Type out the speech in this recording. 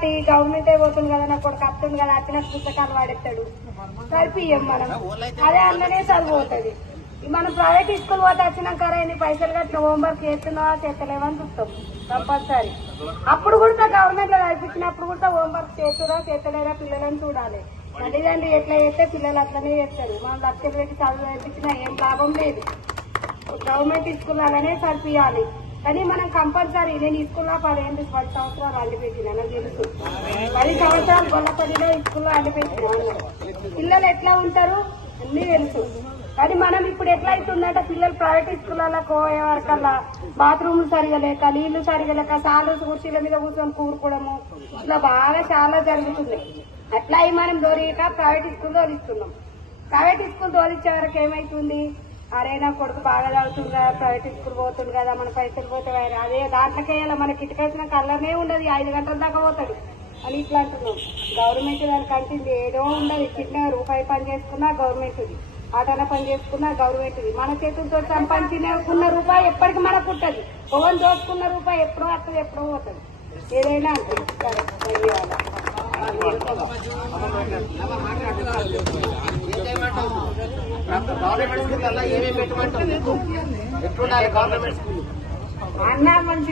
కాబట్టి గవర్నమెంట్ అయిపోతుంది కదా, నాకు కొడుకు వస్తుంది కదా, వచ్చిన పుస్తకాలు వాడేస్తాడు, చదివియం మనం. అదే అందులోనే చదివిపోతుంది. మనం ప్రైవేట్ స్కూల్ పోతే వచ్చినాక ఎన్ని పైసలు కట్టిన హోంవర్క్ చేస్తున్నావా చేస్తలేవని చూస్తాం కంపల్సరీ. అప్పుడు కూడా గవర్నమెంట్ లో చదివించినప్పుడు కూడా హోంవర్క్ చేస్తురా చేస్తలేరా పిల్లలని చూడాలి. తల్లిదండ్రులు ఎట్లా చేస్తే పిల్లలు అట్లనే చేస్తారు. మనం లక్షలు పెట్టి చదువు చదివించినా ఏం లాభం లేదు. గవర్నమెంట్ స్కూల్ అలానే చదివియాలి. కానీ మనం కంపల్సరీ నేను ఈ స్కూల్లో 10 సంవత్సరాలు అండిపెట్టిన, నాకు తెలుసు. 10 సంవత్సరాలు గొల్లపల్లిలో ఈ స్కూల్లో అండిపెట్టిన. పిల్లలు ఎట్లా ఉంటారు అన్నీ తెలుసు. కానీ మనం ఇప్పుడు ఎట్లా అవుతుందంటే పిల్లలు ప్రైవేట్ స్కూళ్ళలో పోయే వరకల్లా బాత్రూమ్లు సరిగా లేక, నీళ్లు సరిగా లేక, సాలు కుర్చీల మీద కూర్చొని కూరుకోవడము ఇట్లా బాగా చాలా జరుగుతుంది. అట్లా అయి మనం దొరిక ప్రైవేట్ స్కూల్ తోలిస్తున్నాం. ప్రైవేట్ స్కూల్ తోలిచ్చే వరకు ఏమైతుంది, అరే నా కొడుకు బాగా చదువుతుంది కదా, ప్రైవేట్ స్కూల్ పోతుంది కదా, మన పైసలు పోతే అదే దాంట్లోకి వెళ్ళాలి. మనకి ఇటుకొచ్చిన కళ్ళనే ఉండదు, 5 గంటల దాకా పోతాడు అని ఇట్లా అంటున్నాం. గవర్నమెంట్ దానికి అంటుంది ఏదో ఉండదు. చిన్న రూపాయి పని చేసుకున్నా గవర్నమెంట్ది, ఆటన పని చేసుకున్నా గవర్నమెంట్ది. మన చేతులతో సంపాదించుకున్న రూపాయి ఎప్పటికి మనకు ఉంటుంది. పవన్ దోచుకున్న రూపాయి ఎప్పుడో వస్తుంది, ఎప్పుడో పోతుంది. ఏదైనా అంటే అన్నా మంచిగా